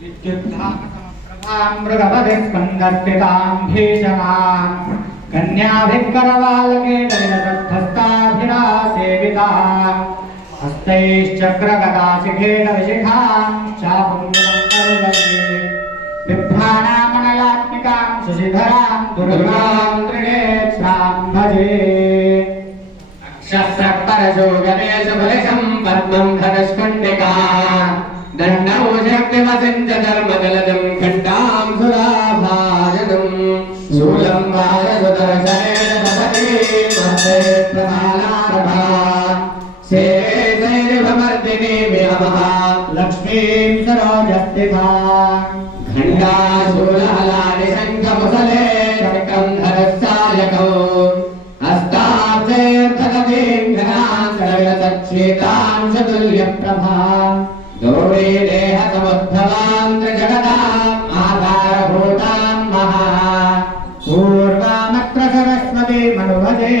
मृगपतिस्पन्दर्पिताम्भीषणाम् कन्याभिकरवालकेणस्थस्ताभिरा सेविता हस्तैश्चक्रगदाशिखेण विशिखाम् चापुण्डम् बिभ्राणामणयात्मिकां शशिधरां दुर्गां त्रिनेत्रां भजे अक्षस्रपरशो गणेशबलिशं पद्मं धनुष्कण्डिका दण्डौ शक्तिमसिञ्च धर्मदलदं खण्डां सुराभाजनम् शूलं वारसुदर्शनेन दशते वन्दे प्रमालारभा सेवे सैरिभमर्दिनी विहमः लक्ष्मीं सरोजस्थितां घण्टाशूलहलानि शङ्खमुसले शङ्कं धरस्सायकौ हस्ताब्जेऽर्थगतीङ्घनान्तरगतच्छेतां शतुल्यप्रभां गौरी देहसमुद्भवां पूर्वामत्र सरस्वती मनुभजे